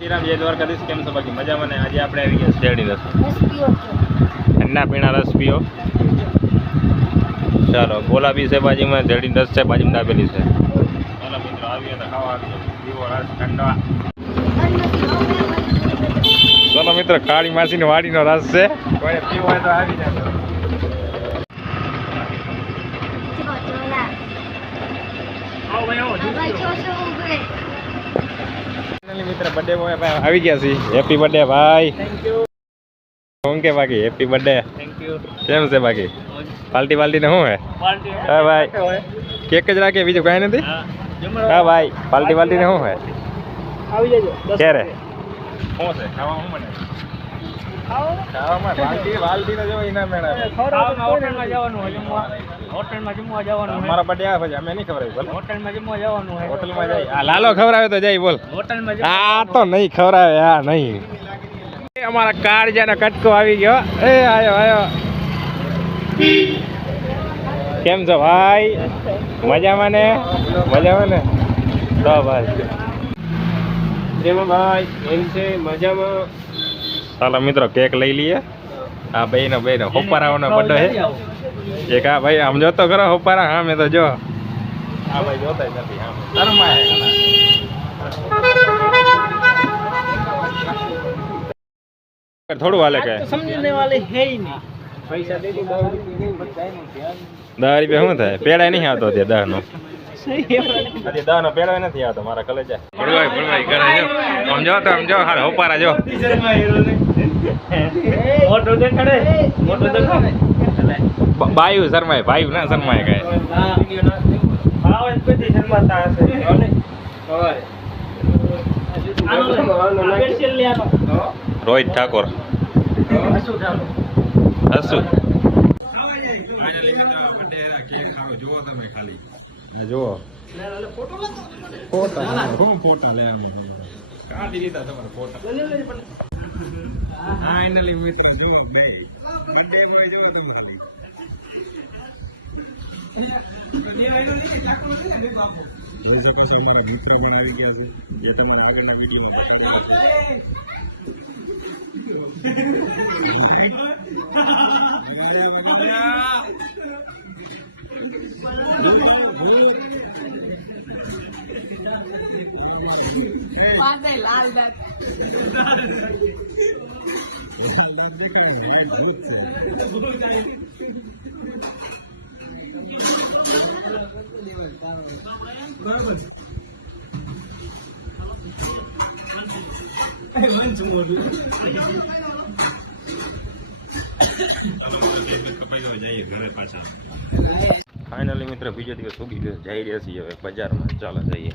શ્રીરામ જય દ્વારકાધીશ. કેમ છો બાકી મજામાં ને? આજે આપણે આવી ગયા શેરડી રસ ઠંડા પીણા રસ પીઓ. ચાલો ગોલાબી છે બાજુમાં, શેરડી રસ છે બાજુમાં દાબેલી છે. ચાલો મિત્રો આવીએ તો ખાવા આવીએ પીવો રસ ઠંડા. ચાલો મિત્રો કાળી માસીની વાડીનો રસ છે, કોઈ પીવો હોય તો આવી જાય. મિત્ર બર્થડે બોય ભાઈ આવી ગયા છે. હેપી બર્થડે ભાઈ. Thank you. શું કે બાકી હેપી બર્થડે. Thank you. કેમ છે બાકી પાર્ટી ને શું હે? હા ભાઈ કેક જ રાખીએ, બીજું કાંઈ નથી. હા ભાઈ પાર્ટી ને શું હે? આવી જજો ક્યારે? શું છે ખાવા? શું મને ખાવામાં વાલટી જો ઇનામ મેળા હોટલમાં જવાનું હોય, હોટલમાં જમવા જવાનું. મારા બર્થડે આવે પછી અમે નહીં ખવડાવી. બોલ હોટલમાં જમવા જવાનું હોય. હોટલમાં જાય. આ લાલો ખવડાવે તો જાય. બોલ હોટલમાં. આ તો નહીં ખવડાવે. આ નહીં. અમારા કાળજાનો કટકો આવી ગયો. એ આયો. કેમ છો ભાઈ? મજામાં ને? તો ભાઈ ભાઈ એમ છે મજામાં. ચાલો મિત્રો કેક લઈ લઈએ. આ ભાઈનો હોપારાવાનો બર્થડે છે. એક આ ભાઈ આમ જોતો ખરો હોપારા. હા મેં તો જો આ ભાઈ જોતા જ નથી. આમ શરમાય. થોડું હાલે કે સમજને વાલે હે ही नहीं. પૈસા દે દે 10 રૂપિયા શું થાય? પેડા નહીં આવતો તે 10 નો. આજે 10 નો પેડો નથી આવતો મારા કલેજા. ભળવાઈ કરે જો. આમ જો હાલ હોપારા જો. મોટો દેખાડે. બાયુ શરમાય. ભાઈ ના શરમાય કાય. ભાવ પેથી શરમાતા હશે. રોહિત ઠાકોર હસુ જુઓ તમે ખાલી જુઓ ફોટા લે કાઢી દીધા તમારા ફોટા. ફાઇનલી મિત્ર જુઓ ભાઈ બર્થડે માં જુઓ તમે ખાલી. એસી પછી અમારા મિત્ર પણ આવી ગયા છે, એ તમને આગળના વિડીયોમાં ફાઇનલી મિત્ર બીજો દિવસ ઉગી ગયો. જઈ રહ્યા છીએ હવે બજારમાં. ચાલો જઈએ.